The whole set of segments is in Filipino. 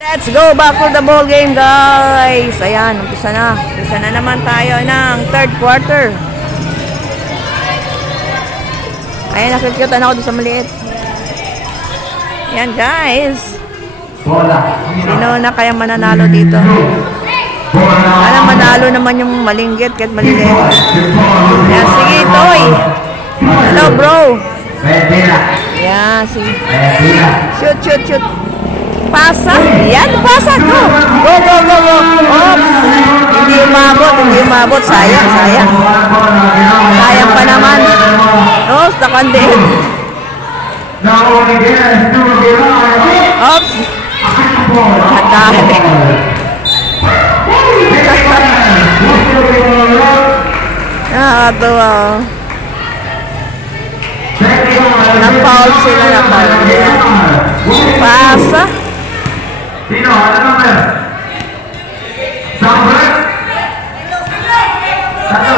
Let's go back to the ball game, guys. Ayan, umpisa na. Umpisa na naman tayo ng third quarter. Ayan, nakikita na ako doon sa maliit. Ayan, guys. Sino na kaya mananalo dito? Sana manalo naman yung malinggit kahit maliliit. Ayan, sige, Toy. Hello, bro. Ayan, sige. Shoot, shoot, shoot. Pasa. Yan, pasa. Go. Go, go, go, go. Oops. Hindi umabot. Hindi umabot. Sayang, sayang. Sayang pa naman. Oh, stuck on the end. Oops. Hatake. Nakakatawa. Na-foul sila, na-foul. Pasa. Sino? Ano number? Number? Satu.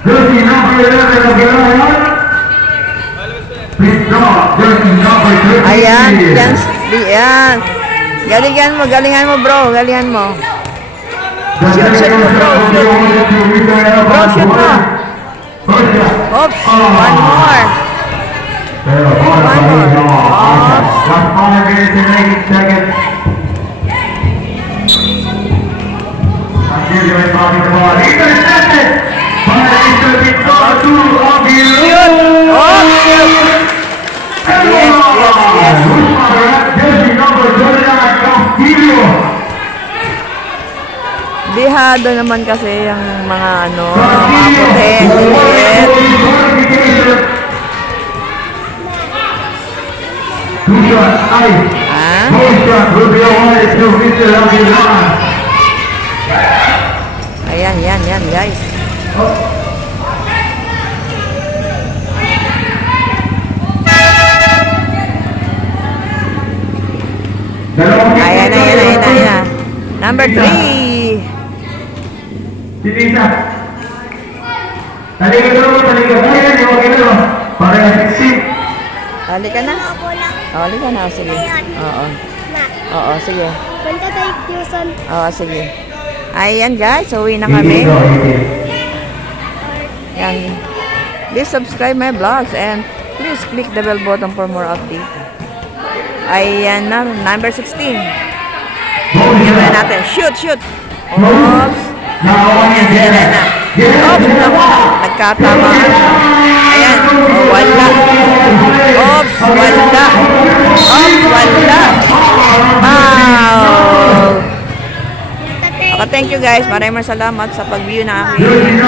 Jersey number 11 of Gilroy. Please draw. Jersey number 13. Ayan, yan. Galingan mo, bro. Galingan mo. Shoot, shoot mo, bro. Shoot. Bro, shoot mo. Oops, one more. Bihado naman kasi yung mga mga puti. Ayan, guys. Ayan. Number 3. Sisa. Tali ka dulu. Para sip. Hali ka na? Hali ka na, sige. Oo, sige. Punta tayo tuition. Oo, sige. Ayan, guys, uwi na kami. Yan. Please subscribe my vlogs and please click the bell button for more updates. Ayan na, number 16. Ayan natin. Shoot. Oops. Ayan na. Oops, nagkatamaan. Ayan. Wala. Oops, wala. Wow. Okay, thank you guys. Maraming salamat sa pag-view na aking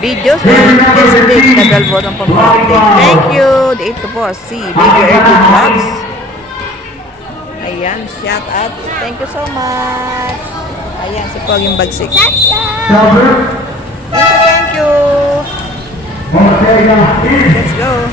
videos. And please click the bell button for more updates. Thank you. The 8 to boss. See, Baby Erby Vlogs. Ayan, shout out. Thank you so much. Ayan, si Poging Bagsik. Thank you. Let's go.